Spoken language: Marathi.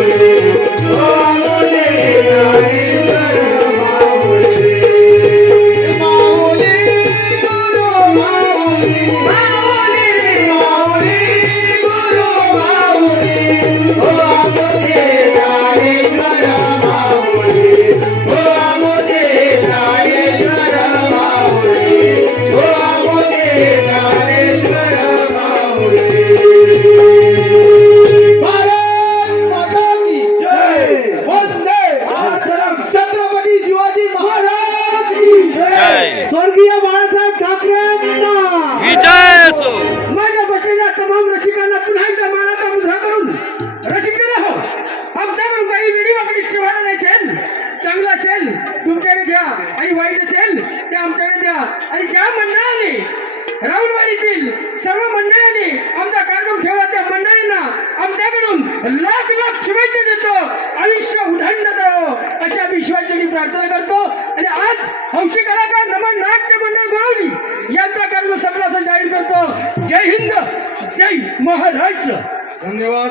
Thank you. स्वर्गीय बाळासाहेब असो माझ्या बसलेल्या तमाम रसिकांना पुन्हा एकदा मानाचा मुद्रा करून रसिकले हो. आमच्याकडून काही वेळी वाकडी शिवायला असेल चांगलं असेल तुमच्याकडे द्या. आणि वाईट असेल ते आमच्याकडे द्या. आणि ज्या मंडळाने राऊंडवाडीतील सर्व मंडळांनी आमचा कार्यक्रम ठेवला त्या मंडळींना आमच्याकडून लाख लाख शुभेच्छा हौशी कलाकार नमन नाट्य मंडळ गोळवली यांचा कर्म संपला जाहीर करतो. जय हिंद जय महाराष्ट्र. धन्यवाद.